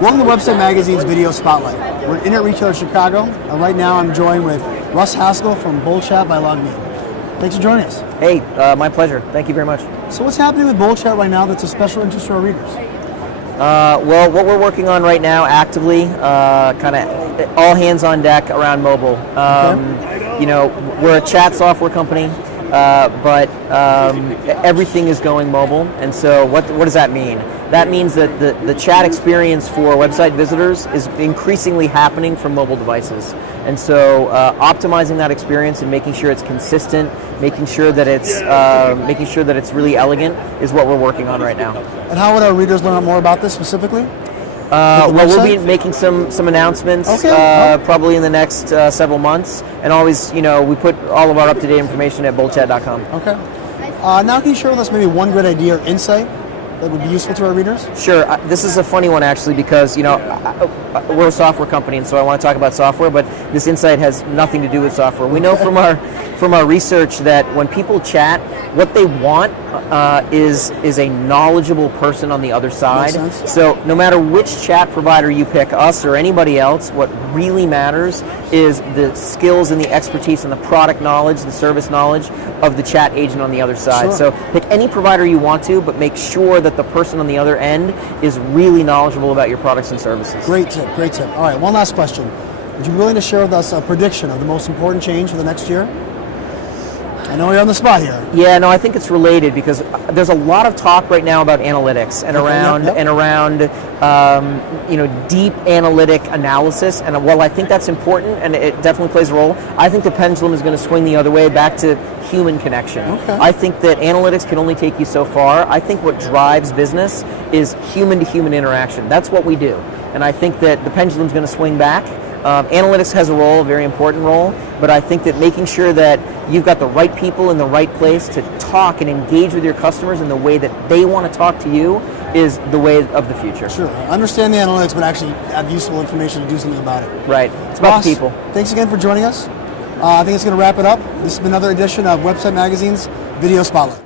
Welcome to Website Magazine's Video Spotlight. We're at Internet Retailer Chicago, and right now I'm joined with Russ Haskell from BoldChat by LogMeIn. Thanks for joining us. Hey, my pleasure. Thank you very much. So what's happening with BoldChat right now that's of special interest to our readers? Well, what we're working on right now actively, kind of all hands on deck around mobile. You know, we're a chat software company, but everything is going mobile. And so what does that mean? That means that the chat experience for website visitors is increasingly happening from mobile devices. And so optimizing that experience and making sure it's consistent, making sure that it's really elegant is what we're working on right now. And how would our readers learn more about this specifically? Well, we'll be making some announcements probably in the next several months, and always, you know, we put all of our up-to-date information at BoldChat.com. Okay. Now, can you share with us maybe one good idea or insight that would be useful to our readers? Sure. This is a funny one actually, because you know we're a software company, and so I want to talk about software, but this insight has nothing to do with software. We know from our research that when people chat, what they want is a knowledgeable person on the other side. Makes sense. So no matter which chat provider you pick, us or anybody else, what really matters is the skills and the expertise and the product knowledge, the service knowledge of the chat agent on the other side. Sure. So pick any provider you want to, but make sure that the person on the other end is really knowledgeable about your products and services. Great tip, great tip. All right, one last question. Would you be willing to share with us a prediction of the most important change for the next year? I know you're on the spot here. Yeah, no, I think it's related because there's a lot of talk right now about analytics and around you know, deep analytic analysis. And while I think that's important and it definitely plays a role, I think the pendulum is going to swing the other way back to human connection. Okay. I think that analytics can only take you so far. I think what drives business is human-to-human interaction. That's what we do. And I think that the pendulum's going to swing back. Analytics has a role, a very important role, but I think that making sure that you've got the right people in the right place to talk and engage with your customers in the way that they want to talk to you is the way of the future. Sure. I understand the analytics, but actually have useful information to do something about it. Right. It's about the people. Thanks again for joining us. I think it's going to wrap it up. This has been another edition of Website Magazine's Video Spotlight.